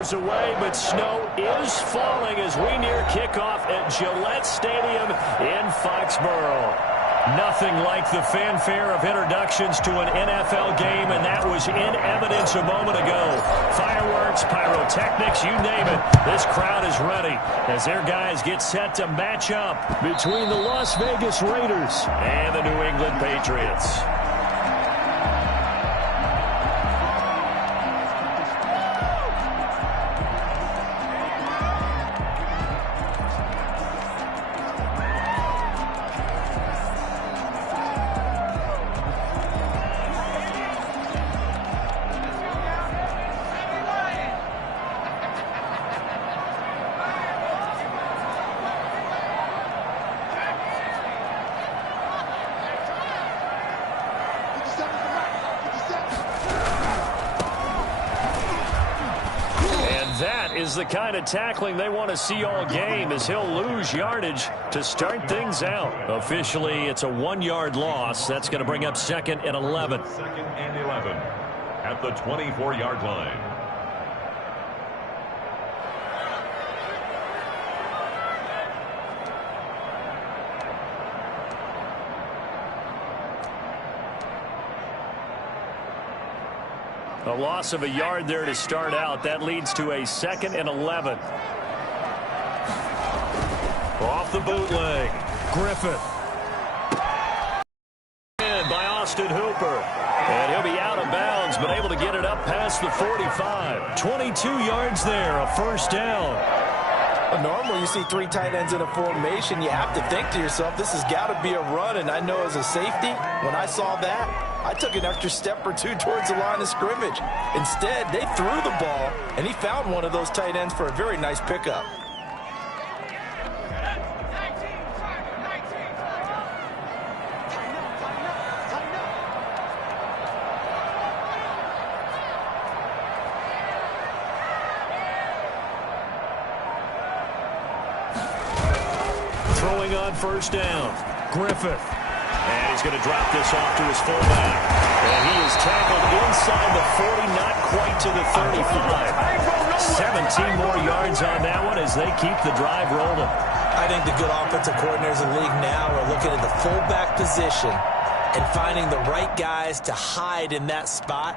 Away, but snow is falling as we near kickoff at Gillette Stadium in Foxborough. Nothing like the fanfare of introductions to an NFL game, and that was in evidence a moment ago. Fireworks, pyrotechnics, you name it. This crowd is ready as their guys get set to match up between the Las Vegas Raiders and the New England Patriots. Is the kind of tackling they want to see all game as he'll lose yardage to start things out. Officially, it's a 1-yard loss. That's going to bring up 2nd and 11. 2nd and 11 at the 24-yard line. A loss of a yard there to start out. That leads to a 2nd and 11. Off the bootleg. Griffith. In by Austin Hooper. And he'll be out of bounds, but able to get it up past the 45. 22 yards there, a first down. Normally, you see 3 tight ends in a formation, you have to think to yourself, this has got to be a run. And I know as a safety, when I saw that, I took an extra step or 2 towards the line of scrimmage. Instead, they threw the ball, and he found one of those tight ends for a very nice pickup. Throwing on first down. Griffith. And he's going to drop this off to his fullback. And he is tackled inside the 40, not quite to the 35. 17 more yards on that one as they keep the drive rolling. I think the good offensive coordinators in the league now are looking at the fullback position and finding the right guys to hide in that spot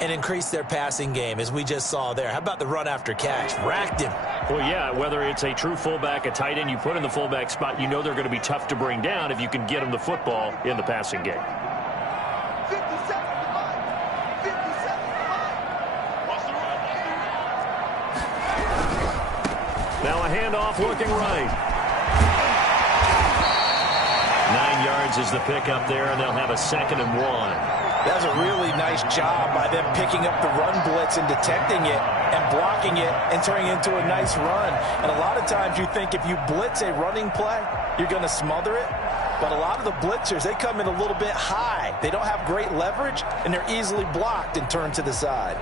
and increase their passing game, as we just saw there. How about the run after catch? Racked him. Well, yeah, whether it's a true fullback, a tight end you put in the fullback spot, you know they're going to be tough to bring down if you can get them the football in the passing game. Now a handoff looking right. 9 yards is the pickup there, and they'll have a 2nd and 1. That was a really nice job by them picking up the run blitz and detecting it and blocking it and turning it into a nice run. And a lot of times you think if you blitz a running play, you're going to smother it. But a lot of the blitzers, they come in a little bit high. They don't have great leverage, and they're easily blocked and turned to the side.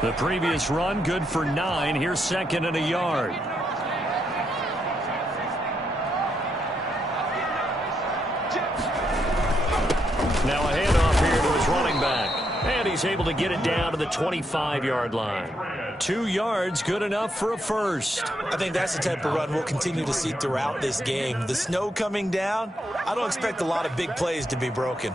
The previous run good for 9. Here's 2nd and a yard. Now a handoff here to his running back. And he's able to get it down to the 25-yard line. 2 yards, good enough for a first. I think that's the type of run we'll continue to see throughout this game. The snow coming down, I don't expect a lot of big plays to be broken.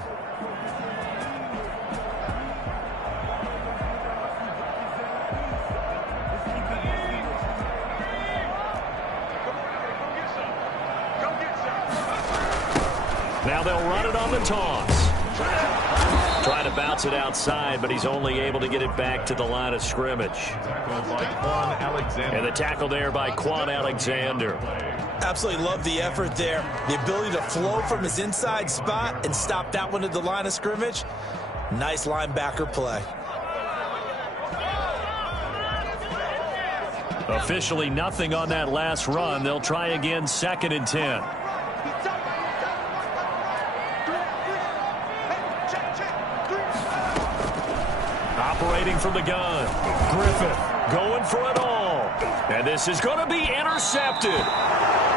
Now they'll run it on the toss. Trying to bounce it outside, but he's only able to get it back to the line of scrimmage. And the tackle there by Quan Alexander. Absolutely love the effort there. The ability to flow from his inside spot and stop that one at the line of scrimmage. Nice linebacker play. Officially nothing on that last run. They'll try again, 2nd and 10. Operating from the gun. Griffith going for it all. And this is going to be intercepted.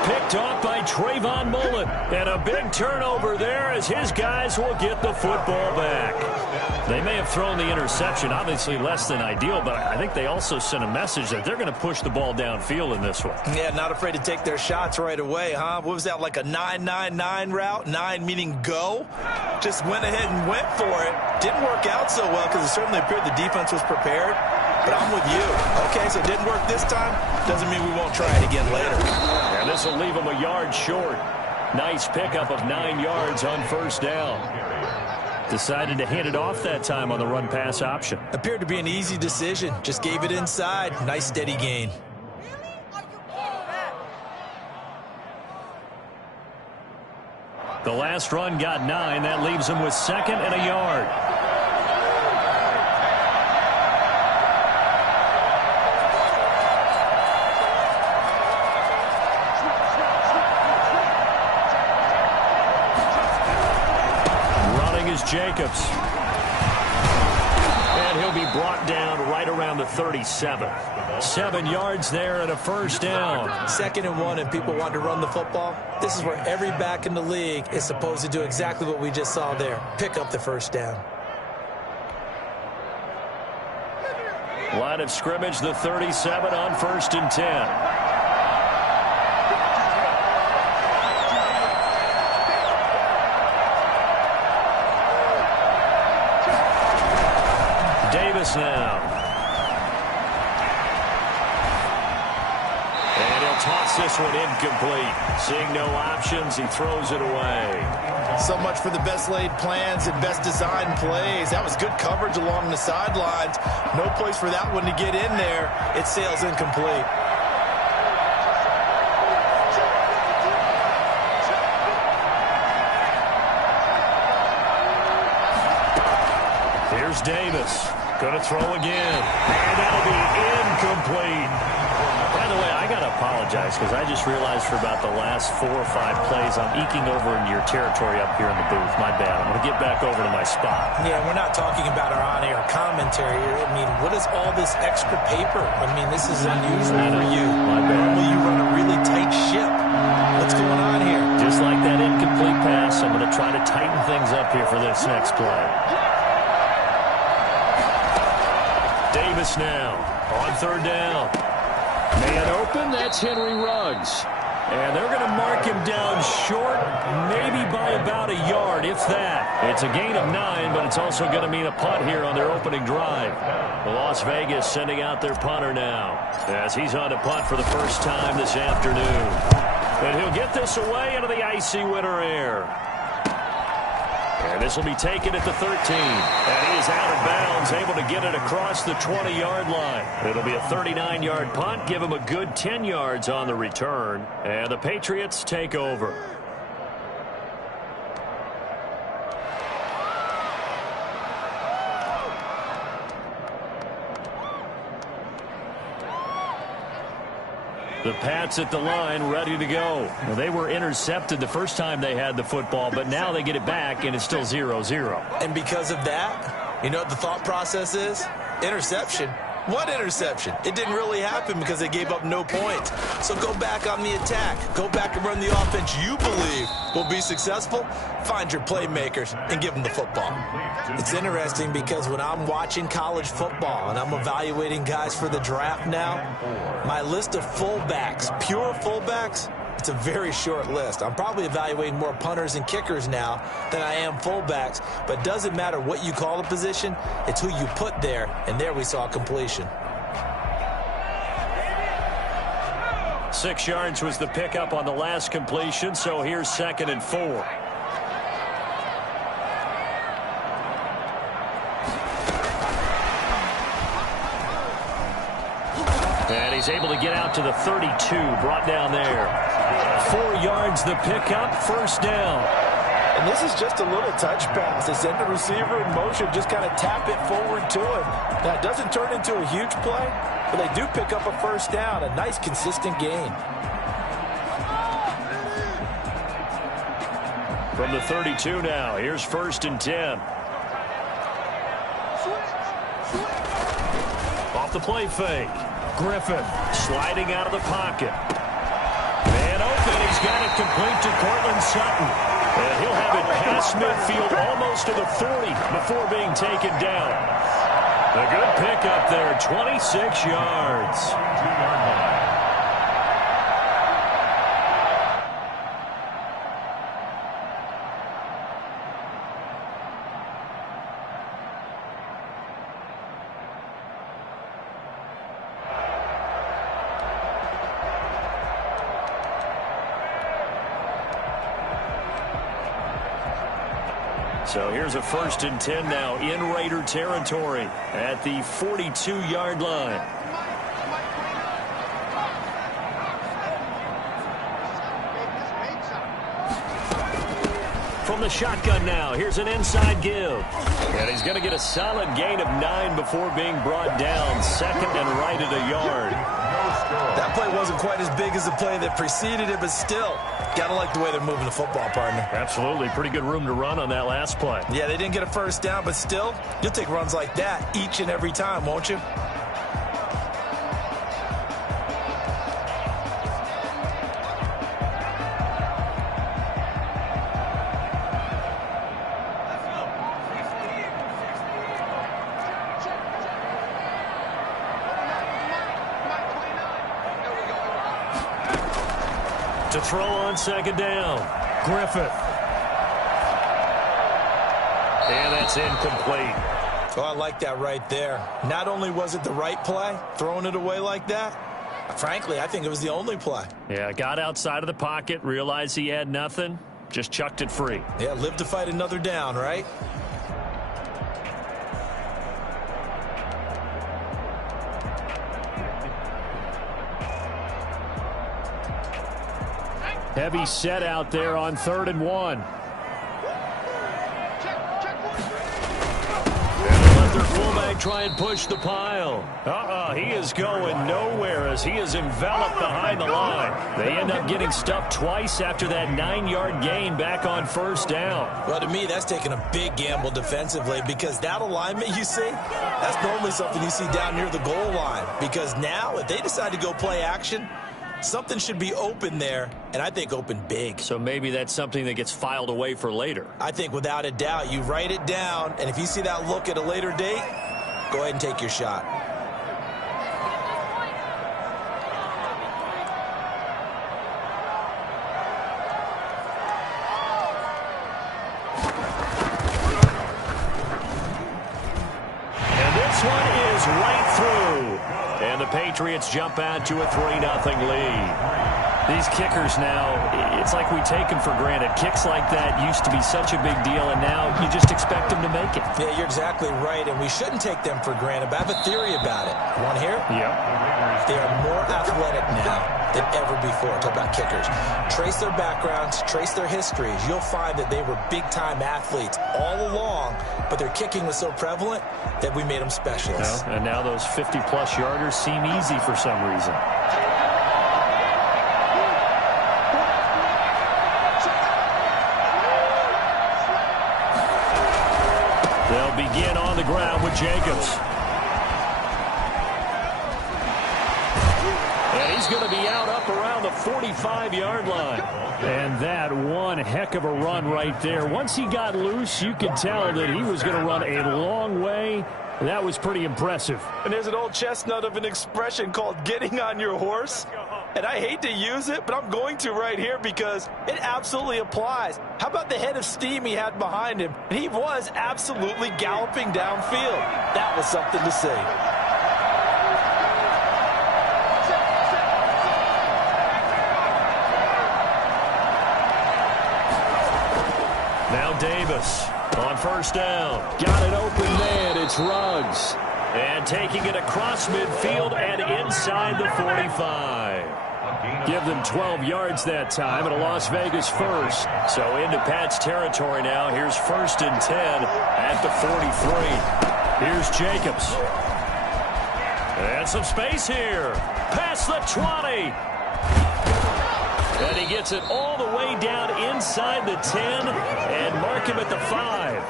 Picked off by Trayvon Mullen. And a big turnover there as his guys will get the football back. They may have thrown the interception, obviously less than ideal, but I think they also sent a message that they're going to push the ball downfield in this one. Yeah, not afraid to take their shots right away, huh? What was that, like a 9-9-9 route? 9 meaning go? Just went ahead and went for it. Didn't work out so well because it certainly appeared the defense was prepared. But I'm with you. Okay, so it didn't work this time. Doesn't mean we won't try it again later. And this will leave them a yard short. Nice pickup of 9 yards on first down. Decided to hand it off that time on the run-pass option. Appeared to be an easy decision. Just gave it inside. Nice steady gain. The last run got 9. That leaves him with 2nd and a yard. Jacobs. And he'll be brought down right around the 37. 7 yards there and a first down. 2nd and 1 and people want to run the football. This is where every back in the league is supposed to do exactly what we just saw there. Pick up the first down. Line of scrimmage, the 37 on 1st and 10. Davis now. And he'll toss this one incomplete. Seeing no options, he throws it away. So much for the best laid plans and best designed plays. That was good coverage along the sidelines. No place for that one to get in there. It sails incomplete. Here's Davis. Going to throw again. And that'll be incomplete. By the way, I got to apologize because I just realized for about the last 4 or 5 plays I'm eking over into your territory up here in the booth. My bad. I'm going to get back over to my spot. Yeah, we're not talking about our on-air commentary. I mean, what is all this extra paper? I mean, this is unusual for you. My bad. Normally you run a really tight ship. What's going on here? Just like that incomplete pass, I'm going to try to tighten things up here for this next play. Davis now on 3rd down. Man open, that's Henry Ruggs. And they're going to mark him down short, maybe by about a yard, if that. It's a gain of 9, but it's also going to mean a punt here on their opening drive. Las Vegas sending out their punter now as he's on to punt for the first time this afternoon. And he'll get this away into the icy winter air. And this will be taken at the 13. And he is out of bounds, able to get it across the 20-yard line. It'll be a 39-yard punt, give him a good 10 yards on the return. And the Patriots take over. The Pats at the line, ready to go. Well, they were intercepted the first time they had the football, but now they get it back, and it's still 0-0. And because of that, you know what the thought process is? Interception. What interception? It didn't really happen because they gave up no points. So go back on the attack. Go back and run the offense you believe will be successful. Find your playmakers and give them the football. It's interesting because when I'm watching college football and I'm evaluating guys for the draft now, my list of fullbacks, pure fullbacks, it's a very short list. I'm probably evaluating more punters and kickers now than I am fullbacks, but it doesn't matter what you call the position, it's who you put there, and there we saw completion. 6 yards was the pickup on the last completion, so here's 2nd and 4. And he's able to get out to the 32, brought down there. 4 yards the pickup, first down. And this is just a little touch pass. They send the receiver in motion, just kind of tap it forward to him. Now, it doesn't turn into a huge play, but they do pick up a first down, a nice, consistent gain. From the 32 now, here's 1st and 10. Off the play fake. Griffin sliding out of the pocket. Man open. he's got it complete to Cortland Sutton. And he'll have it past midfield almost to the 40 before being taken down. A good pickup there, 26 yards. 2-yard line. So here's a 1st and 10 now in Raider territory at the 42-yard line. From the shotgun now, here's an inside give. And he's going to get a solid gain of 9 before being brought down. 2nd and right at a yard. That play wasn't quite as big as the play that preceded it, but still, gotta like the way they're moving the football, partner. Absolutely. Pretty good room to run on that last play. Yeah, they didn't get a first down, but still, you'll take runs like that each and every time, won't you? To throw on 2nd down, Griffith. And that's incomplete. Oh, I like that right there. Not only was it the right play, throwing it away like that, frankly, I think it was the only play. Yeah, got outside of the pocket, realized he had nothing, just chucked it free. Yeah, live to fight another down, right? Heavy set out there on 3rd and 1. And they let their fullback try and push the pile. He is going nowhere as he is enveloped behind the line. They end up getting stuffed twice after that 9-yard gain back on 1st down. Well, to me, that's taking a big gamble defensively because that alignment you see, that's normally something you see down near the goal line. Because now, if they decide to go play action, something should be open there, and I think open big. So maybe that's something that gets filed away for later. I think without a doubt, you write it down, and if you see that look at a later date, go ahead and take your shot. And this one is right through. And the Patriots jump out to a 3-0 lead. These kickers now, it's like we take them for granted. Kicks like that used to be such a big deal, and now you just expect them to make it. Yeah, you're exactly right, and we shouldn't take them for granted, but I have a theory about it. You want to hear? Yep. They are more athletic now than ever before. Talk about kickers. Trace their backgrounds, trace their histories. You'll find that they were big-time athletes all along, but their kicking was so prevalent that we made them specialists. And now those 50-plus yarders seem easy for some reason. They'll begin on the ground with Jacobs. And he's going to be out up around the 45-yard line. And that one heck of a run right there. Once he got loose, you could tell that he was going to run a long way. That was pretty impressive. And there's an old chestnut of an expression called getting on your horse. And I hate to use it, but I'm going to right here because it absolutely applies. How about the head of steam he had behind him? He was absolutely galloping downfield. That was something to see. Now Davis on 1st down. Got an open man. It's Ruggs. And taking it across midfield and inside the 45. Give them 12 yards that time and a Las Vegas first. So into Pat's territory now. Here's 1st and 10 at the 43. Here's Jacobs. And some space here. Past the 20. And he gets it all the way down inside the 10 and mark him at the 5.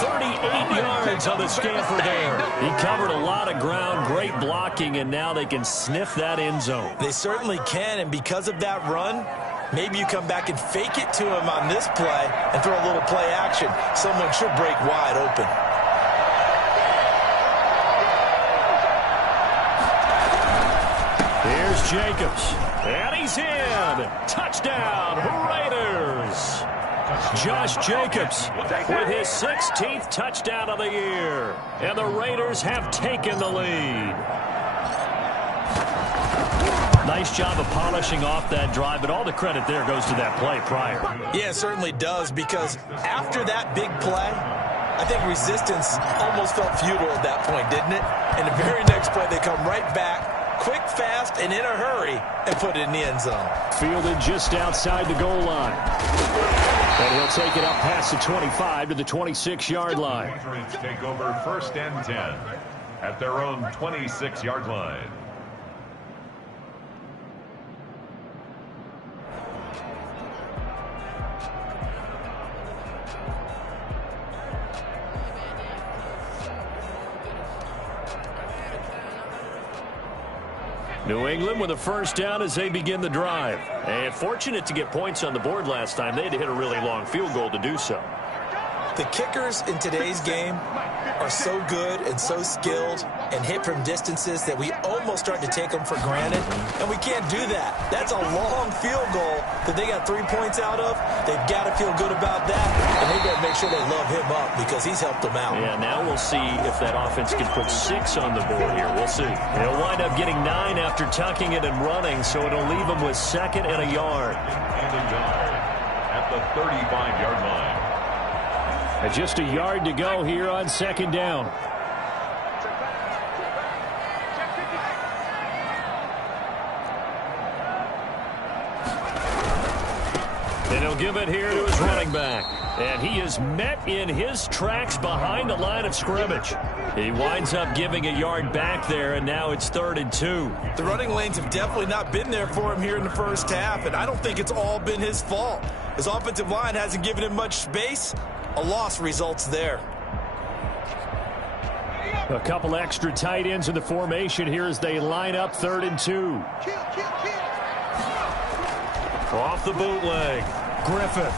38 yards on the scamper there. He covered a lot of ground, great blocking, and now they can sniff that end zone. They certainly can, and because of that run, Maybe you come back and fake it to him on this play and throw a little play action. Someone should break wide open. Here's Jacobs. And he's in. Touchdown, Raiders. Josh Jacobs with his 16th touchdown of the year. And the Raiders have taken the lead. Nice job of polishing off that drive, but all the credit there goes to that play prior. Yeah, it certainly does, because after that big play, I think resistance almost felt futile at that point, didn't it? And the very next play, they come right back, quick, fast, and in a hurry, and put it in the end zone. Fielded just outside the goal line. And he'll take it up past the 25 to the 26-yard line. Patriots take over 1st and 10 at their own 26-yard line. New England with a first down as they begin the drive. And fortunate to get points on the board last time. They had to hit a really long field goal to do so. The kickers in today's game are so good and so skilled and hit from distances that we almost start to take them for granted, and we can't do that. That's a long field goal that they got 3 points out of. They've got to feel good about that, and they've got to make sure they love him up because he's helped them out. Yeah, now we'll see if that offense can put 6 on the board here. We'll see. They'll wind up getting 9 after tucking it and running, so it'll leave them with 2nd and a yard. And a yard at the 35-yard line. And just a yard to go here on 2nd down. And he'll give it here to his running back. And he is met in his tracks behind the line of scrimmage. He winds up giving a yard back there, and now it's 3rd and 2. The running lanes have definitely not been there for him here in the first half, and I don't think it's all been his fault. His offensive line hasn't given him much space. A loss results there. A couple extra tight ends in the formation here as they line up 3rd and 2. Off the bootleg. Griffith.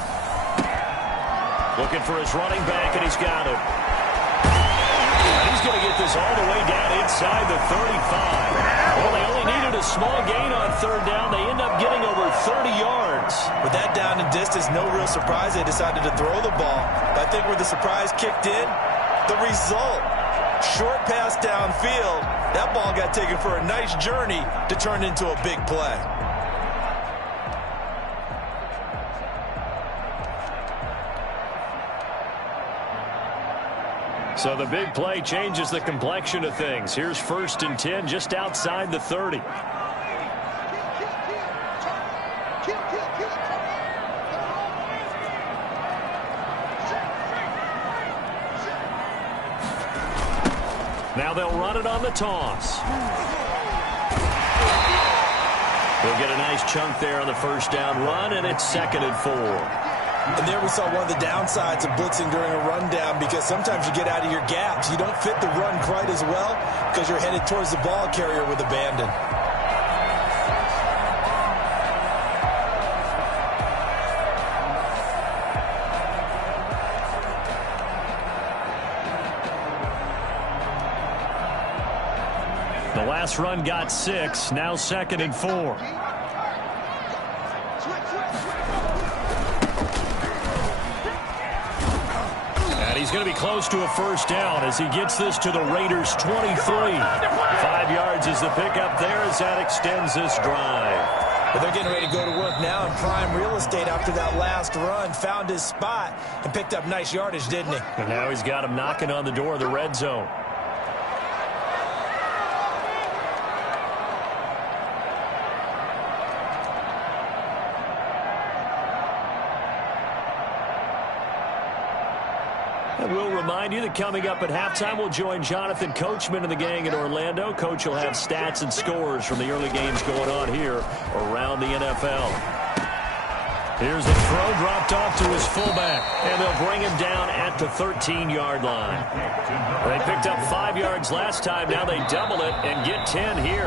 Looking for his running back, and he's got it. And he's going to get this all the way down inside the 35. Well, they only needed a small gain on 3rd down. They end up getting over 30 yards. With that down and distance, no real surprise they decided to throw the ball. But I think where the surprise kicked in, the result. Short pass downfield. That ball got taken for a nice journey to turn into a big play. So the big play changes the complexion of things. Here's 1st and 10 just outside the 30. Now they'll run it on the toss. We'll get a nice chunk there on the first down run, and it's 2nd and 4. And there we saw one of the downsides of blitzing during a rundown, because sometimes you get out of your gaps. You don't fit the run quite as well because you're headed towards the ball carrier with abandon. The last run got 6, now 2nd and 4. He's going to be close to a first down as he gets this to the Raiders' 23. 5 yards is the pickup there as that extends this drive. But they're getting ready to go to work now in prime real estate after that last run. Found his spot and picked up nice yardage, didn't he? And now he's got him knocking on the door of the red zone. And we'll remind you that coming up at halftime, we'll join Jonathan Coachman and the gang in Orlando. Coach will have stats and scores from the early games going on here around the NFL. Here's the throw dropped off to his fullback, and they'll bring him down at the 13-yard line. They picked up 5 yards last time. Now they double it and get 10 here.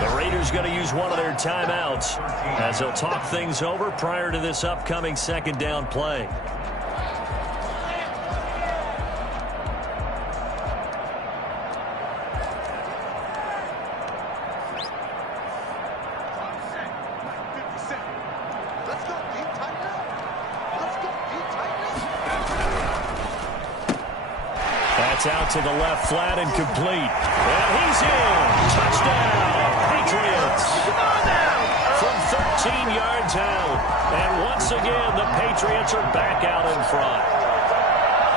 The Raiders going to use one of their timeouts as they'll talk things over prior to this upcoming second down play. Out to the left, flat and complete. And he's in. Touchdown, Patriots. From 13 yards out. And once again, the Patriots are back out in front.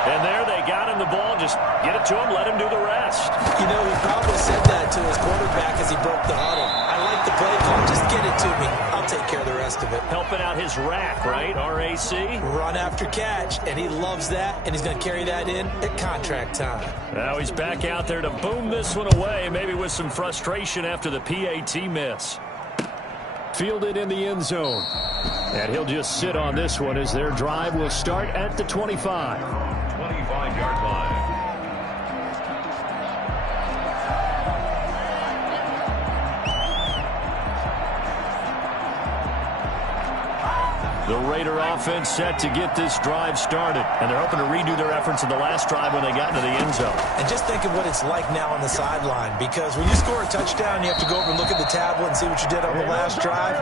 And there they got him the ball. Just get it to him, let him do the rest. You know, he probably said that to his quarterback as he broke the huddle. I like the play call. Just get it to me. I'll take care of the rest of it. Helping out his rack, right? R-A-C? Run after catch. And he loves that. And he's going to carry that in at contract time. Now he's back out there to boom this one away, maybe with some frustration after the PAT miss. Fielded in the end zone. And he'll just sit on this one as their drive will start at the 25. 25-yard line. The Raider offense set to get this drive started. And they're hoping to redo their efforts in the last drive when they got into the end zone. And just think of what it's like now on the sideline. Because when you score a touchdown, you have to go over and look at the tablet and see what you did on the last drive.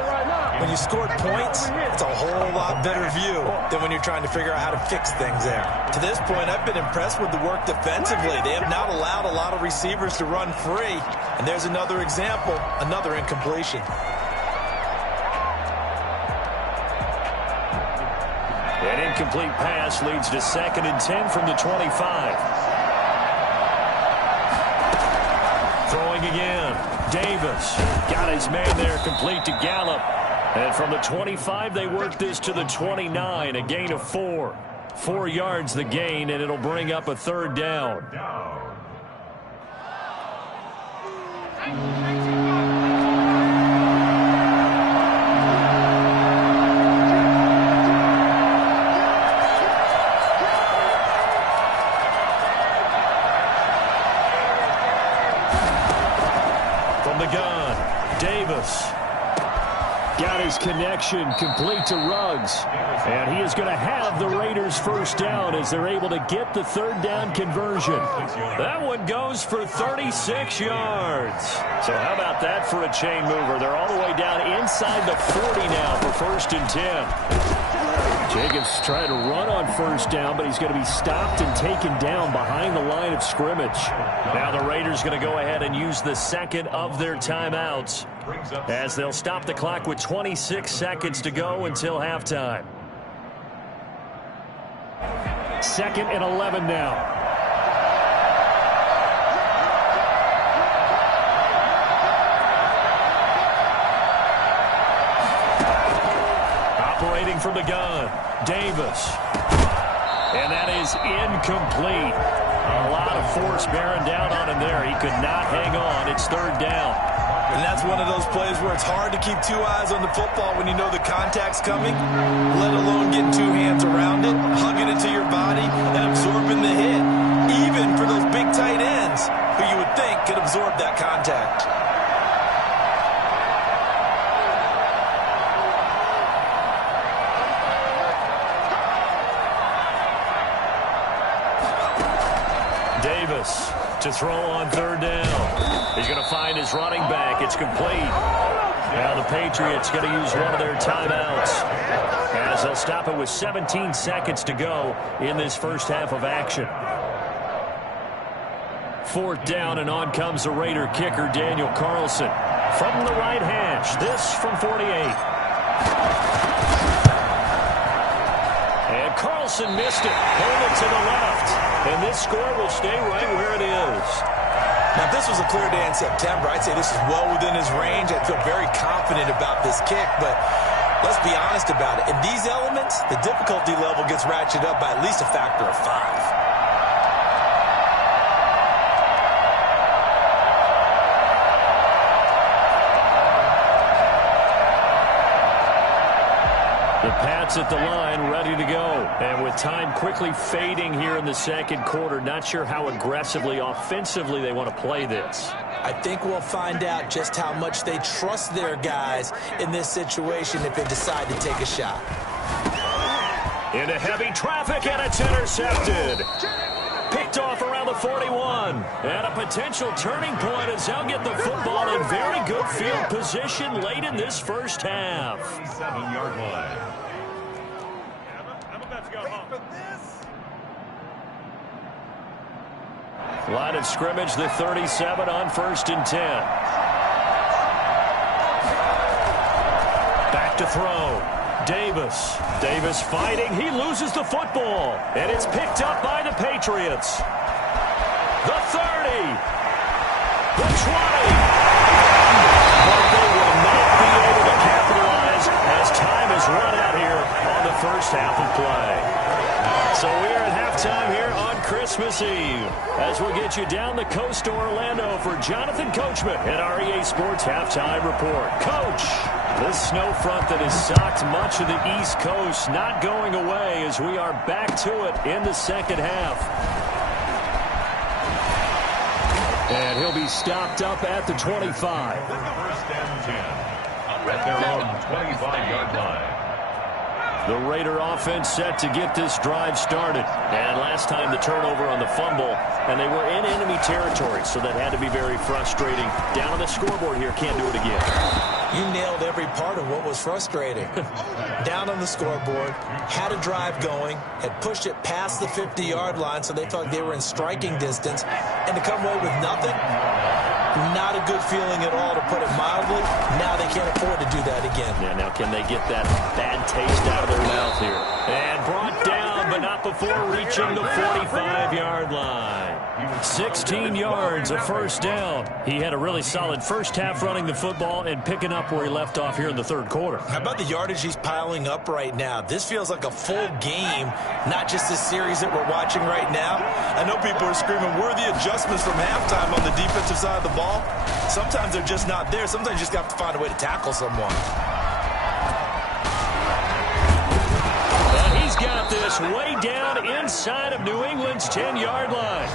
When you scored points, it's a whole lot better view than when you're trying to figure out how to fix things there. To this point, I've been impressed with the work defensively. They have not allowed a lot of receivers to run free. And there's another example, another incompletion. An incomplete pass leads to 2nd and 10 from the 25. Throwing again. Davis got his man there, complete to Gallup. And from the 25, they work this to the 29, a gain of 4. 4 yards the gain, and it'll bring up a third down. From the gun, Davis. Got his connection complete to Ruggs. And he is going to have the Raiders first down as they're able to get the third down conversion. That one goes for 36 yards. So how about that for a chain mover? They're all the way down inside the 40 now for 1st and 10. Jacobs tried to run on first down, but he's going to be stopped and taken down behind the line of scrimmage. Now the Raiders going to go ahead and use the second of their timeouts as they'll stop the clock with 26 seconds to go until halftime. 2nd and 11 now. Operating from the gun, Davis. And that is incomplete. A lot of force bearing down on him there. He could not hang on. It's 3rd down. And that's one of those plays where it's hard to keep 2 eyes on the football when you know the contact's coming, let alone getting 2 hands around it, hugging it to your body, and absorbing the hit, even for those big tight ends who you would think could absorb that contact. Davis to throw on 3rd down. He's going to find his running back. It's complete. Now the Patriots going to use one of their timeouts as they'll stop it with 17 seconds to go in this first half of action. 4th down, and on comes the Raider kicker, Daniel Carlson. From the right hash, this from 48. And Carlson missed it. Hold it to the left. And this score will stay right where it is. Now, if this was a clear day in September, I'd say this is well within his range. I feel very confident about this kick, but let's be honest about it. In these elements, the difficulty level gets ratcheted up by at least a factor of 5. The Pats at the line, ready to go. And with time quickly fading here in the second quarter, not sure how aggressively, offensively they want to play this. I think we'll find out just how much they trust their guys in this situation if they decide to take a shot. Into heavy traffic, and it's intercepted. Picked off around the 41. And a potential turning point as they'll get the football in very good field position late in this first half. 7-yard line. I'm about to go home. Line of scrimmage, the 37 on 1st and 10. Back to throw. Davis fighting. He loses the football. And it's picked up by the Patriots. The 30. The 20. But they will not be able to capitalize as time has run out here on the first half of play. So we're at halftime here on Christmas Eve as we'll get you down the coast to Orlando for Jonathan Coachman at our EA Sports Halftime Report. Coach, this snow front that has socked much of the East Coast not going away as we are back to it in the second half. And he'll be stopped up at the 25. 1st and 10 at their own 25-yard line. The Raider offense set to get this drive started. And last time the turnover on the fumble, and they were in enemy territory, so that had to be very frustrating. Down on the scoreboard here, can't do it again. You nailed every part of what was frustrating. Down on the scoreboard, had a drive going, had pushed it past the 50-yard line, so they thought they were in striking distance, and to come away with nothing, not a good feeling at all, to put it mildly. Now they can't afford to do that again. Yeah, now can they get that bad taste out of their mouth here? And brought down, but not before reaching the 45-yard line. 16 yards, a first down. He had a really solid first half running the football and picking up where he left off here in the third quarter. How about the yardage he's piling up right now? This feels like a full game, not just this series that we're watching right now. I know people are screaming, where are the adjustments from halftime on the defensive side of the ball? Sometimes they're just not there. Sometimes you just have to find a way to tackle someone. And he's got this way down inside of New England's 10-yard line.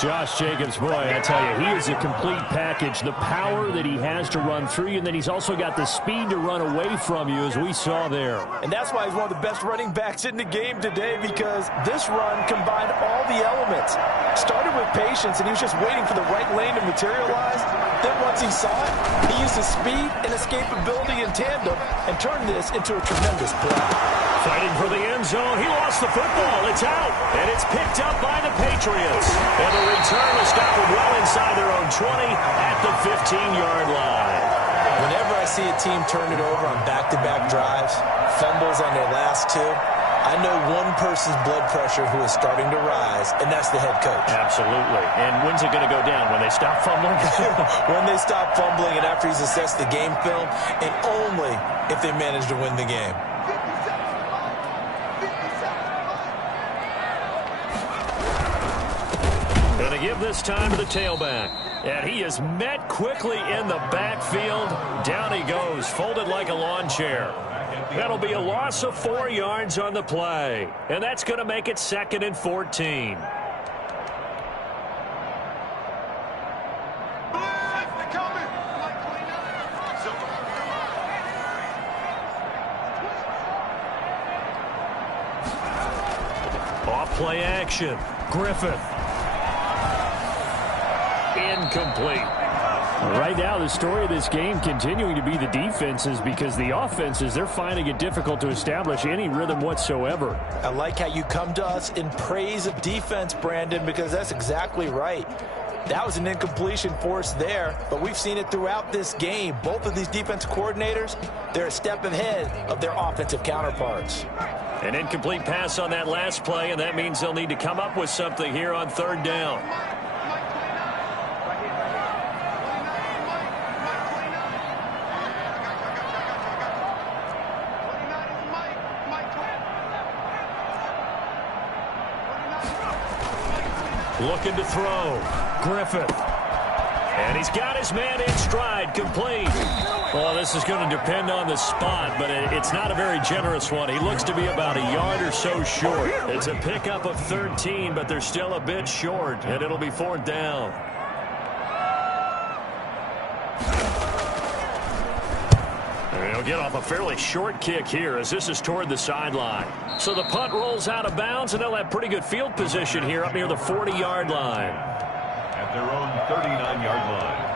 Josh Jacobs, boy, I tell you, he is a complete package. The power that he has to run through you, and then he's also got the speed to run away from you, as we saw there. And that's why he's one of the best running backs in the game today, because this run combined all the elements. Started with patience, and he was just waiting for the right lane to materialize. Then once he saw it, he used his speed and escapability in tandem and turned this into a tremendous play. Fighting for the end zone. He lost the football. It's out. And it's picked up by the Patriots. And the return is stopped well inside their own 20 at the 15-yard line. Whenever I see a team turn it over on back-to-back drives, fumbles on their last two, I know one person's blood pressure who is starting to rise, and that's the head coach. Absolutely. And when's it going to go down? When they stop fumbling? When they stop fumbling and after he's assessed the game film, and only if they manage to win the game. Going to give this time to the tailback. And he is met quickly in the backfield. Down he goes, folded like a lawn chair. That'll be a loss of 4 yards on the play. And that's going to make it 2nd and 14. Off play action. Griffith. Incomplete. Right now, the story of this game continuing to be the defenses, because the offenses, they're finding it difficult to establish any rhythm whatsoever. I like how you come to us in praise of defense, Brandon, because that's exactly right. That was an incompletion force there, but we've seen it throughout this game. Both of these defense coordinators, they're a step ahead of their offensive counterparts. An incomplete pass on that last play, and that means they'll need to come up with something here on 3rd down. Looking to throw. Griffith. And he's got his man in stride, complete. Well, this is going to depend on the spot, but it's not a very generous one. He looks to be about a yard or so short. It's a pickup of 13, but they're still a bit short, and it'll be 4th down. He'll get off a fairly short kick here as this is toward the sideline. So the punt rolls out of bounds, and they'll have pretty good field position here up near the 40-yard line. At their own 39-yard line.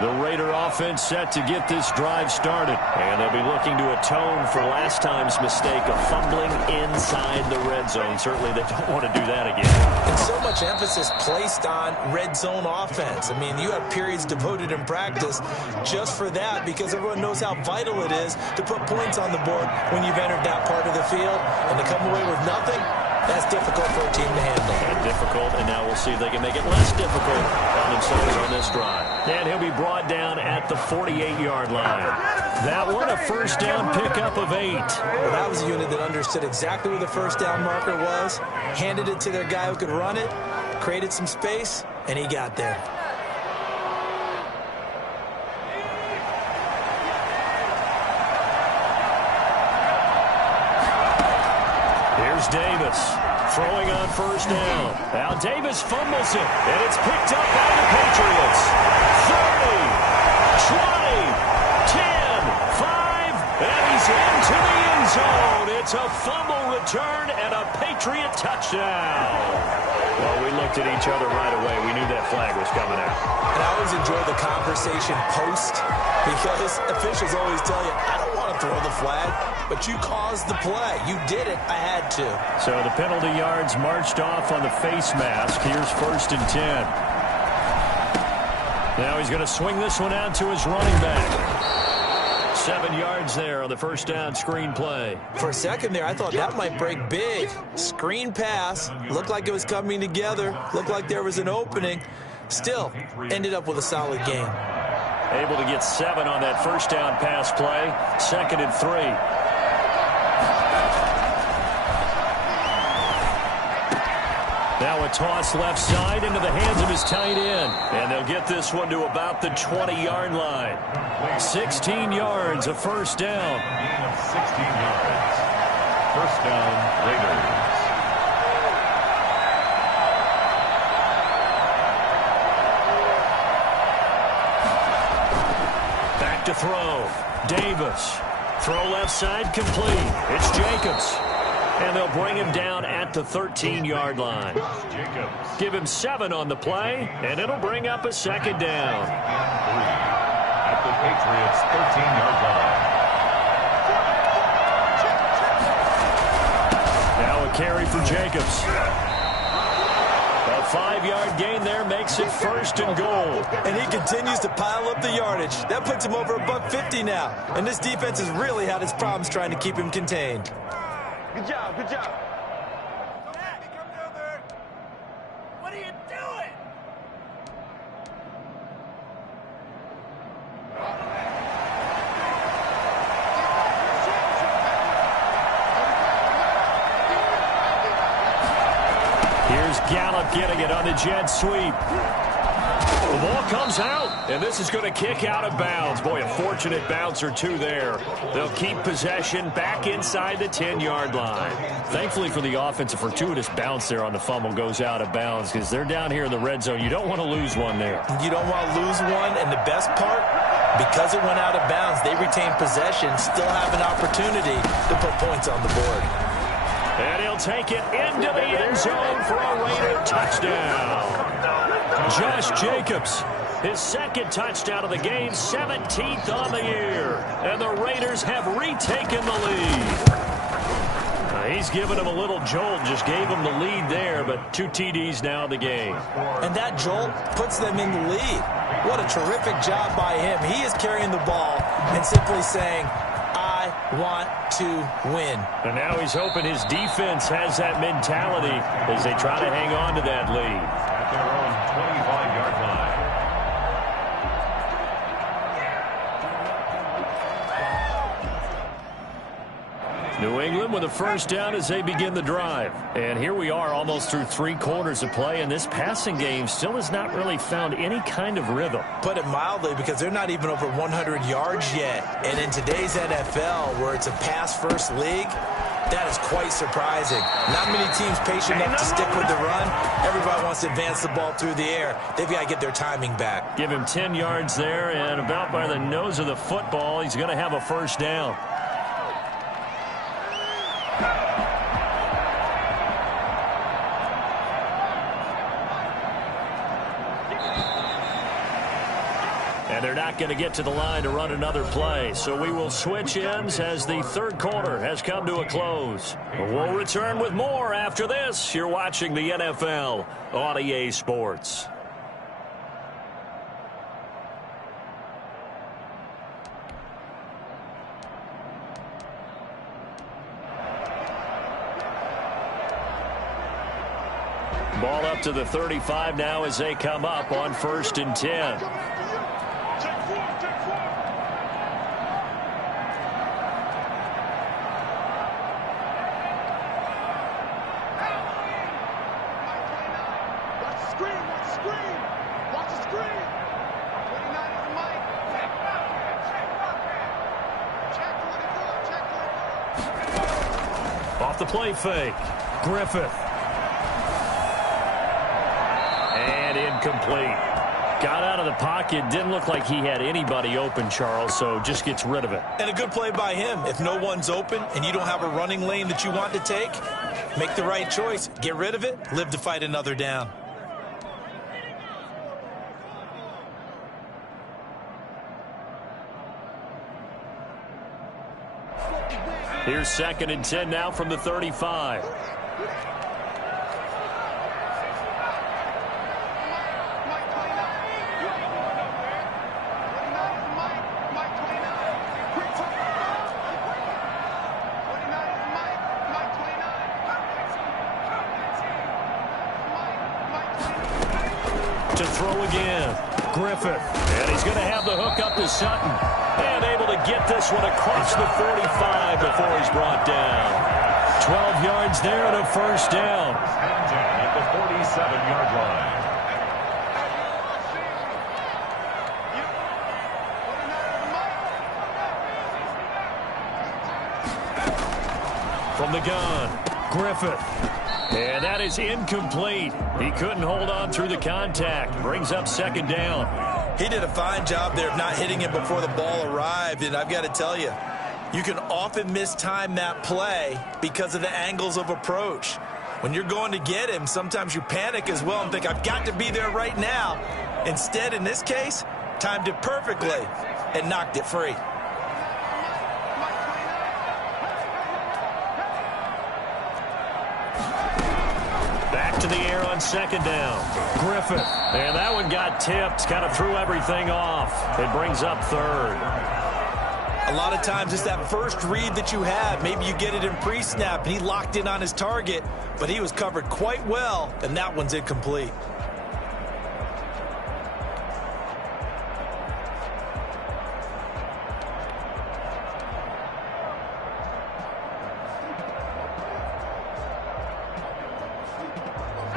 The Raider offense set to get this drive started. And they'll be looking to atone for last time's mistake of fumbling inside the red zone. Certainly they don't want to do that again. And so much emphasis placed on red zone offense. I mean, you have periods devoted in practice just for that because everyone knows how vital it is to put points on the board when you've entered that part of the field. And to come away with nothing, that's difficult for a team to handle. And difficult, and now we'll see if they can make it less difficult on themselves on this drive. And he'll be brought down at the 48-yard line. That one, a first down pickup of 8. Well, that was a unit that understood exactly where the first down marker was, handed it to their guy who could run it, created some space, and he got there. Here's Davis throwing on first down. Now Davis fumbles it, and it's picked up by the Patriots. 30, 20, 10, 5, and he's into the end zone. It's a fumble return and a Patriot touchdown. Well, we looked at each other right away. We knew that flag was coming out. And I always enjoy the conversation post because officials always tell you, I don't want to throw the flag, but you caused the play. You did it. I had to. So the penalty yards marched off on the face mask. Here's 1st and 10. Now he's going to swing this one out to his running back. 7 yards there on the first down screen play. For a second there, I thought that might break big. Screen pass. Looked like it was coming together. Looked like there was an opening. Still, ended up with a solid game. Able to get 7 on that first down pass play. 2nd and 3. Now a toss left side into the hands of his tight end. And they'll get this one to about the 20-yard line. 16 yards, a first down. Gain of 16 yards. First down, Raiders. Back to throw. Davis. Throw left side complete. It's Jacobs. And they'll bring him down at the 13-yard line. Give him 7 on the play, and it'll bring up a 2nd down. At the Patriots' 13-yard line. Now a carry for Jacobs. A 5-yard gain there makes it 1st and goal. And he continues to pile up the yardage. That puts him over $150 now. And this defense has really had its problems trying to keep him contained. Good job, good job. What are you doing? Here's Gallup getting it on the jet sweep. The ball comes out, and this is going to kick out of bounds. Boy, a fortunate bounce or two there. They'll keep possession back inside the 10-yard line. Thankfully for the offense, a fortuitous bounce there on the fumble goes out of bounds because they're down here in the red zone. You don't want to lose one there. You don't want to lose one, and the best part, because it went out of bounds, they retain possession, still have an opportunity to put points on the board. And he'll take it into the end zone for a Raider touchdown. Josh Jacobs, his 2nd touchdown of the game, 17th on the year. And the Raiders have retaken the lead. He's given him a little jolt, just gave him the lead there, but 2 TDs now in the game. And that jolt puts them in the lead. What a terrific job by him. He is carrying the ball and simply saying, I want to win. And now he's hoping his defense has that mentality as they try to hang on to that lead. At their own 25-yard line. New England with a first down as they begin the drive. And here we are almost through 3 quarters of play, and this passing game still has not really found any kind of rhythm. Put it mildly, because they're not even over 100 yards yet. And in today's NFL, where it's a pass-first league, that is quite surprising. Not many teams patient enough to stick with the run. Everybody wants to advance the ball through the air. They've got to get their timing back. Give him 10 yards there, and about by the nose of the football, he's going to have a first down. And they're not going to get to the line to run another play. So we will switch ends as the third quarter has come to a close. We'll return with more after this. You're watching the NFL on EA Sports. Ball up to the 35 now as they come up on 1st and 10. Off the play fake. Griffith. And incomplete. Got out of the pocket. Didn't look like he had anybody open, Charles, so just gets rid of it. And a good play by him. If no one's open and you don't have a running lane that you want to take, make the right choice. Get rid of it. Live to fight another down. Here's 2nd and 10 now from the 35. To throw again. Griffith. And he's going to have the hook up to Sutton. And able to get this one across the 45 before he's brought down. 12 yards there and a first down. At the 47-yard line. From the gun, Griffith. And that is incomplete. He couldn't hold on through the contact. Brings up 2nd down. He did a fine job there of not hitting him before the ball arrived. And I've got to tell you, you can often mistime that play because of the angles of approach. When you're going to get him, sometimes you panic as well and think, I've got to be there right now. Instead, in this case, timed it perfectly and knocked it free. Back to the air on 2nd down. Griffith. And that one got tipped. Kind of threw everything off. It brings up 3rd. A lot of times it's that first read that you have. Maybe you get it in pre-snap, and he locked in on his target, but he was covered quite well, and that one's incomplete.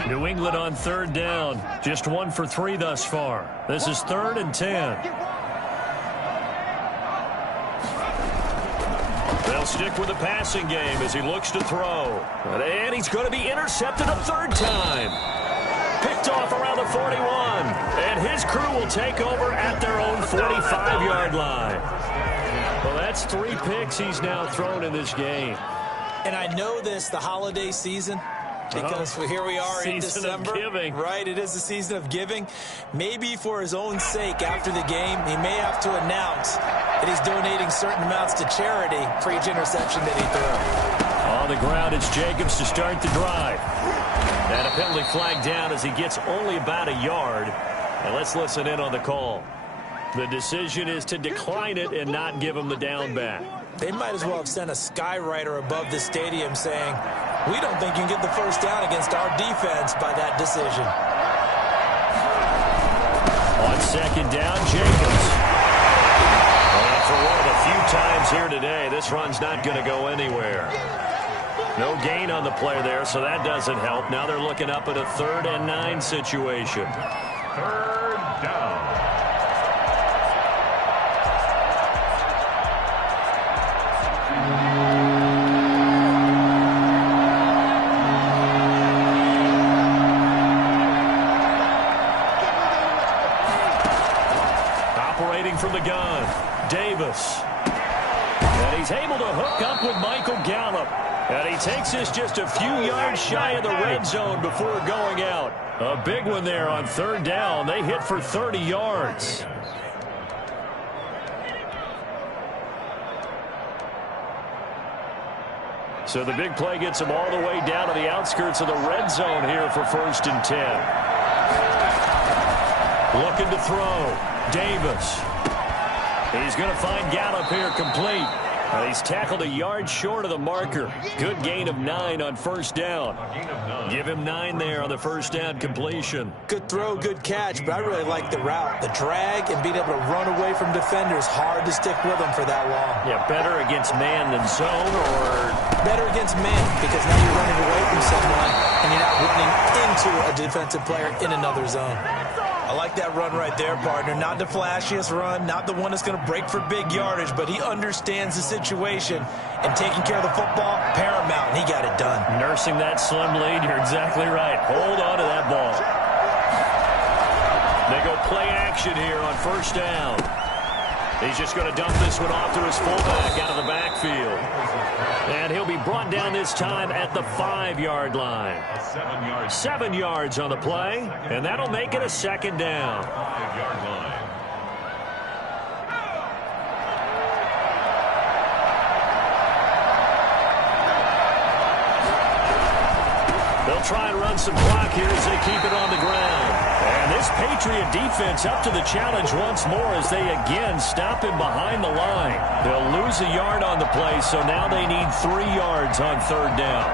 New England on 3rd down. Just 1 for 3 thus far. This is 3rd and 10. They'll stick with the passing game as he looks to throw. And he's going to be intercepted a 3rd time. Picked off around the 41. And his crew will take over at their own 45-yard line. Well, that's 3 picks he's now thrown in this game. And I know this, the holiday season, because here we are in December. Giving. Right, it is the season of giving. Maybe for his own sake after the game, he may have to announce that he's donating certain amounts to charity for each interception that he threw. On the ground, it's Jacobs to start the drive. And a penalty flag down as he gets only about a yard. And let's listen in on the call. The decision is to decline it and not give him the down back. They might as well have sent a skywriter above the stadium saying, we don't think you can get the first down against our defense by that decision. On 2nd down, Jacobs. And for one of the few times James here today. This run's not going to go anywhere. No gain on the play there, so that doesn't help. Now they're looking up at a 3rd and 9 situation. 3rd down. Operating from the gun, Davis. And he's able to hook up with Michael Gallup. And he takes this just a few yards shy of the red zone before going out. A big one there on 3rd down. They hit for 30 yards. So the big play gets him all the way down to the outskirts of the red zone here for 1st and 10. Looking to throw. Davis. He's going to find Gallup here complete. He's tackled a yard short of the marker. Good gain of 9 on 1st down. Give him 9 there on the 1st down completion. Good throw, good catch, but I really like the route. The drag and being able to run away from defenders, hard to stick with them for that long. Yeah, better against man than zone, or? Better against man, because now you're running away from someone and you're not running into a defensive player in another zone. I like that run right there, partner. Not the flashiest run, not the one that's going to break for big yardage, but he understands the situation, and taking care of the football, paramount, and he got it done. Nursing that slim lead, you're exactly right. Hold on to that ball. They go play action here on 1st down. He's just going to dump this one off to his fullback out of the backfield. And he'll be brought down this time at the 5-yard line. 7 yards on the play, and that'll make it a 2nd down. 5-yard line. They'll try and run some clock here as they keep it on the ground. And this Patriot defense up to the challenge once more as they again stop him behind the line. They'll lose a yard on the play, so now they need 3 yards on 3rd down.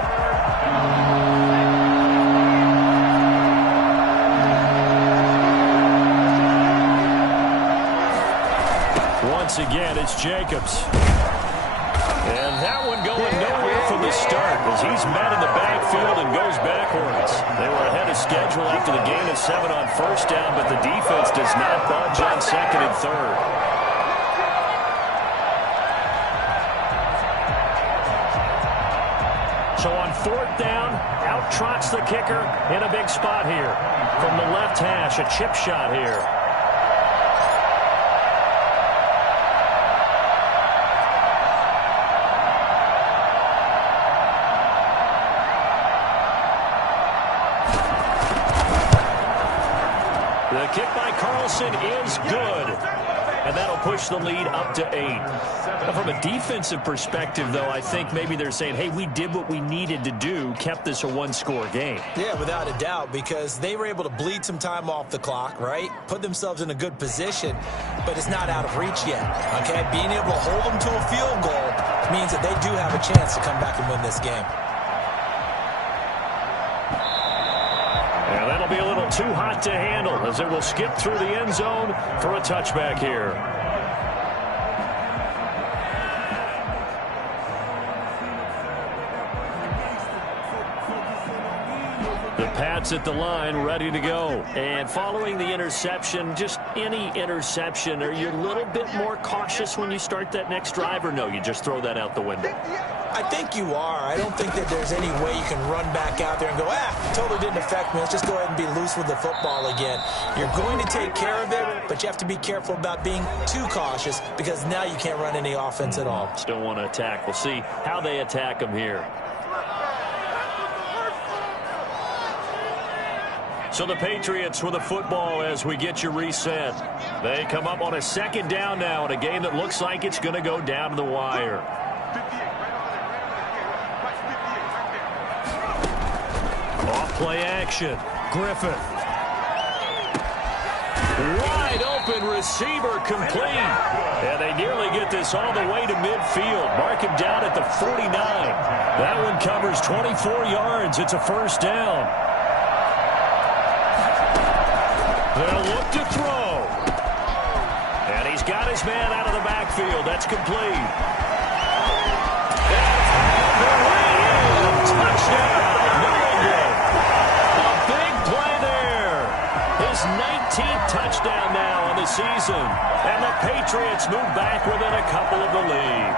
Once again, it's Jacobs. And that one going nowhere from the start as he's met in the backfield and goes backwards. They were ahead of schedule after the gain of 7 on 1st down, but the defense does not budge on 2nd and 3rd. So on 4th down, out trots the kicker in a big spot here. From the left hash, a chip shot here. The kick by Carlson is good. And that'll push the lead up to 8. Now, from a defensive perspective, though, I think maybe they're saying, hey, we did what we needed to do, kept this a 1-score game. Yeah, without a doubt, because they were able to bleed some time off the clock, right? Put themselves in a good position, but it's not out of reach yet, okay? Being able to hold them to a field goal means that they do have a chance to come back and win this game. And that'll be a little too hot to handle as it will skip through the end zone for a touchback here. The Pats at the line, ready to go. And following the interception, just any interception, are you a little bit more cautious when you start that next drive, or no, you just throw that out the window? I think you are. I don't think that there's any way you can run back out there and go, totally didn't affect me. Let's just go ahead and be loose with the football again. You're going to take care of it, but you have to be careful about being too cautious because now you can't run any offense at all. Still want to attack. We'll see how they attack them here. So the Patriots with the football as we get you reset. They come up on a 2nd down now in a game that looks like it's going to go down to the wire. Off-play action. Griffith. Wide open receiver complete. And they nearly get this all the way to midfield. Mark him down at the 49. That one covers 24 yards. It's a 1st down. They'll look to throw. And he's got his man out of the backfield. That's complete. Touchdown, New England. A big play there. His 19th touchdown now on the season. And the Patriots move back within a couple of the lead.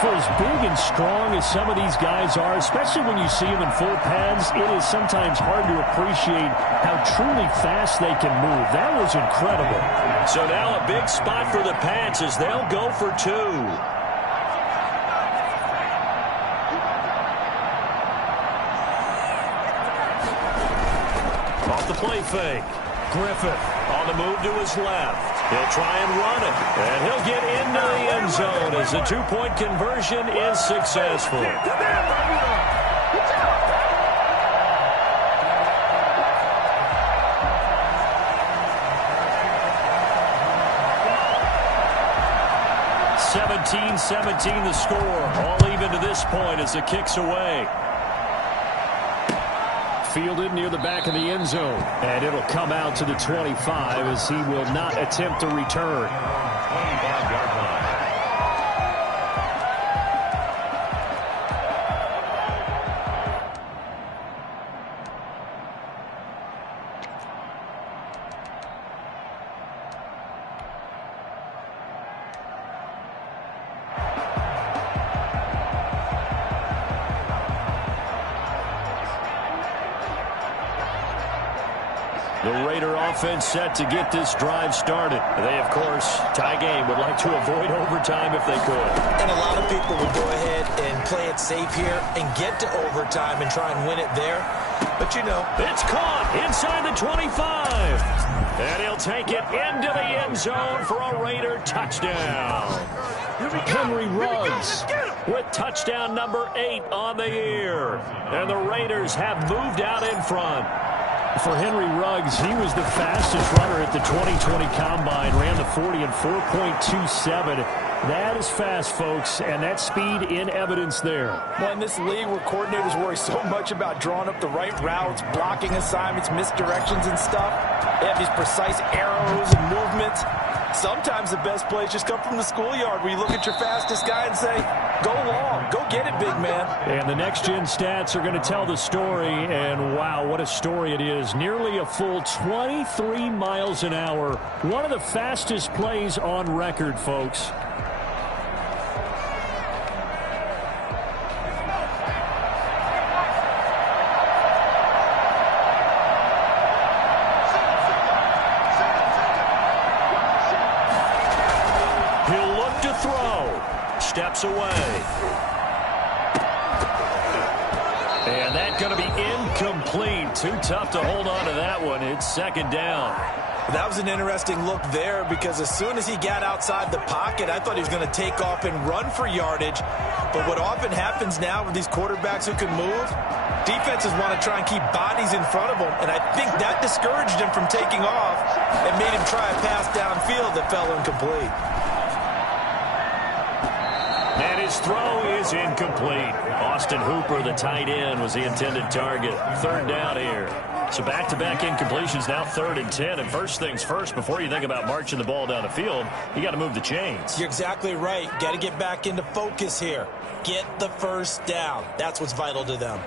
For as big and strong as some of these guys are, especially when you see them in full pads, it is sometimes hard to appreciate how truly fast they can move. That was incredible. So now a big spot for the Pats as they'll go for 2. Off the play fake. Griffith on the move to his left. He'll try and run it. And he'll get into the end zone as the 2-point conversion is successful. (17-17) the score. All even to this point as the kick's away. Fielded near the back of the end zone. And it'll come out to the 25 as he will not attempt to return. 25-yard line. The Raider offense set to get this drive started. They, of course, tie game, would like to avoid overtime if they could. And a lot of people would go ahead and play it safe here and get to overtime and try and win it there. But, you know. It's caught inside the 25. And he'll take it into the end zone for a Raider touchdown. Henry Ruggs with touchdown number 8 on the year. And the Raiders have moved out in front. For Henry Ruggs, he was the fastest runner at the 2020 Combine. Ran the 40 in 4.27. That is fast, folks, and that speed in evidence there. Well, in this league where coordinators worry so much about drawing up the right routes, blocking assignments, misdirections and stuff, they have these precise arrows and movements. Sometimes the best plays just come from the schoolyard where you look at your fastest guy and say, go long, go get it, big man. And the next-gen stats are going to tell the story, and wow, what a story it is. Nearly a full 23 miles an hour. One of the fastest plays on record, folks. Steps away. And that's going to be incomplete. Too tough to hold on to that one. It's second down. That was an interesting look there because as soon as he got outside the pocket, I thought he was going to take off and run for yardage. But what often happens now with these quarterbacks who can move, defenses want to try and keep bodies in front of them. And I think that discouraged him from taking off and made him try a pass downfield that fell incomplete. And his throw is incomplete. Austin Hooper, the tight end, was the intended target. Third down here. So back-to-back incompletions, now 3rd and 10. And first things first, before you think about marching the ball down the field, you got to move the chains. You're exactly right. Got to get back into focus here. Get the first down. That's what's vital to them.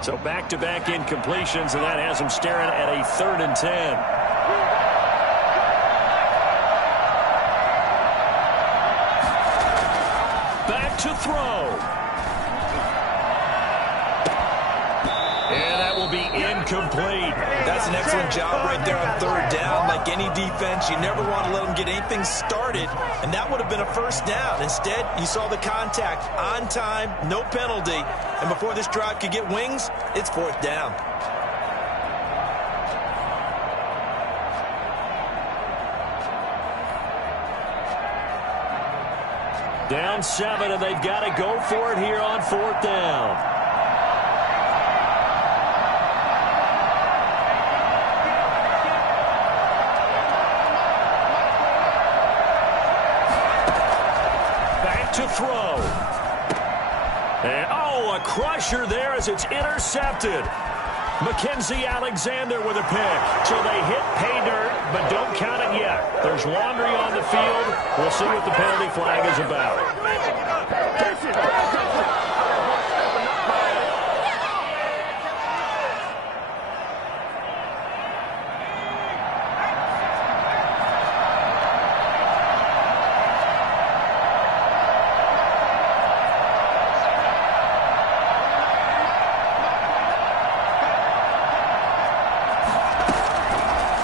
So back-to-back incompletions, and that has them staring at a 3rd and 10. To throw. And that will be incomplete. That's an excellent job right there on 3rd down. Like any defense, you never want to let them get anything started, and that would have been a first down. Instead, you saw the contact on time, no penalty, and before this drive could get wings, it's 4th down. Down 7, and they've got to go for it here on 4th down. Back to throw. And, oh, a crusher there as it's intercepted. Mackenzie Alexander with a pick. So they hit pay dirt, but don't count it yet. There's laundry on the field. We'll see what the penalty flag is about.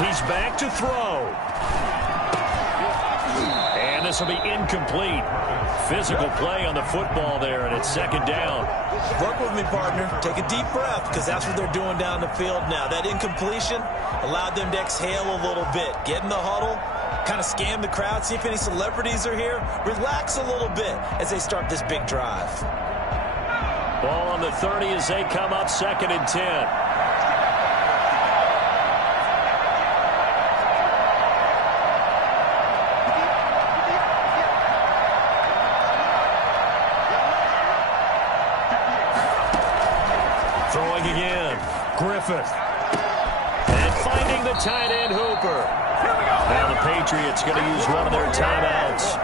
He's back to throw. And this will be incomplete. Physical play on the football there, and it's second down. Work with me, partner. Take a deep breath, because that's what they're doing down the field now. That incompletion allowed them to exhale a little bit. Get in the huddle, kind of scan the crowd, see if any celebrities are here. Relax a little bit as they start this big drive. Ball on the 30 as they come up, 2nd and 10. Throwing again, Griffith. And finding the tight end, Hooper. Now the Patriots going to use one of their timeouts,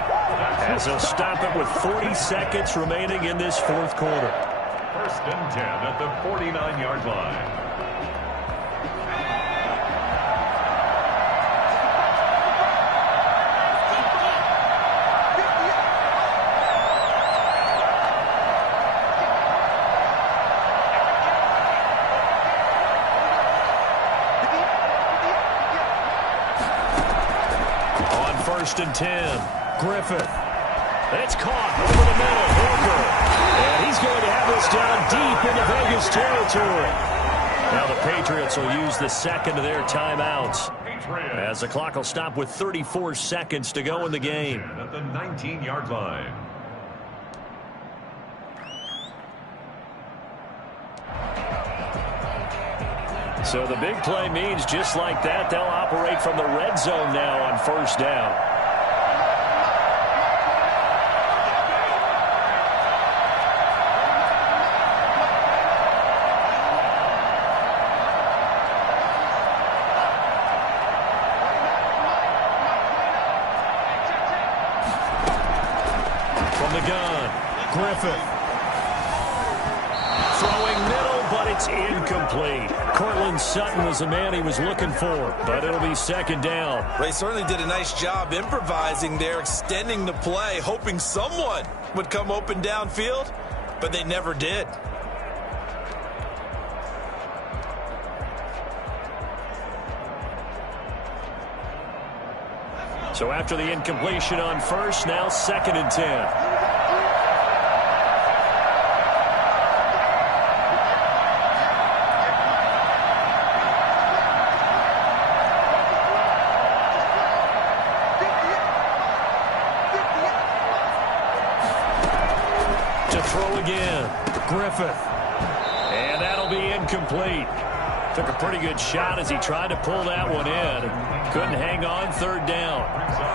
as they'll stop it with 40 seconds remaining in this fourth quarter. 1st and 10 at the 49-yard line. On 1st and 10, Griffith. It's caught over the middle, Hooper. And he's going to have this down deep into Vegas territory. Now the Patriots will use the second of their timeouts, as the clock will stop with 34 seconds to go in the game. At the 19-yard line. So the big play means just like that, they'll operate from the red zone now on 1st down. From the gun, Griffith. Throwing middle, but it's incomplete. Cortland Sutton was the man he was looking for, but it'll be 2nd down. Ray certainly did a nice job improvising there, extending the play, hoping someone would come open downfield, but they never did. So after the incompletion on 1st, now 2nd and 10. To throw again, Griffith. And that'll be incomplete. Took a pretty good shot as he tried to pull that one in. Couldn't hang on, 3rd down.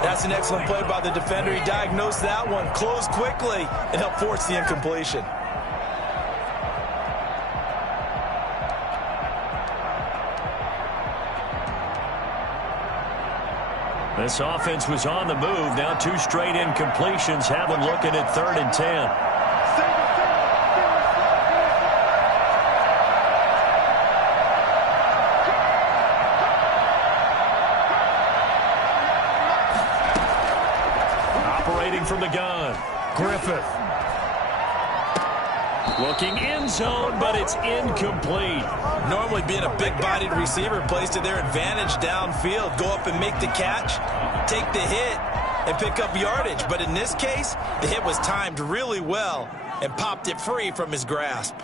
That's an excellent play by the defender. He diagnosed that one, closed quickly, and helped force the incompletion. This offense was on the move. Now 2 straight incompletions have them looking at 3rd and 10. Operating from the gun, Griffith. Looking end zone, but it's incomplete. Normally being a big-bodied receiver plays to their advantage downfield. Go up and make the catch, take the hit, and pick up yardage. But in this case, the hit was timed really well and popped it free from his grasp.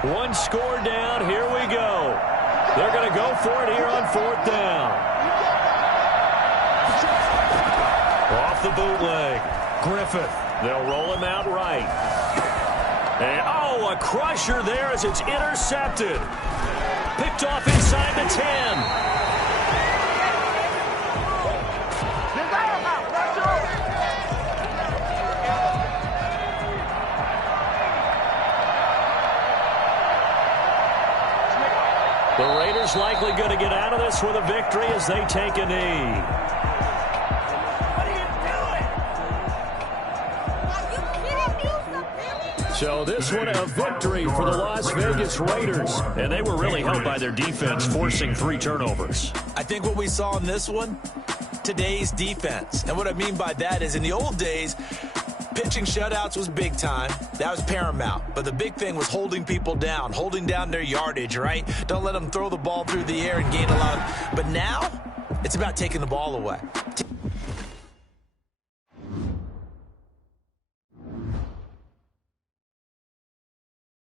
One score down. Here we go. They're going to go for it here on 4th down. Off the bootleg. Griffith. They'll roll him out right. And, oh, a crusher there as it's intercepted. Picked off inside the 10. The Raiders likely going to get out of this with a victory as they take a knee. What are you doing? So this one a victory for the Las Vegas Raiders. And they were really helped by their defense, forcing 3 turnovers. I think what we saw in this one, today's defense. And what I mean by that is in the old days, pitching shutouts was big time. That was paramount. But the big thing was holding people down, holding down their yardage, right? Don't let them throw the ball through the air and gain a lot. But now, it's about taking the ball away.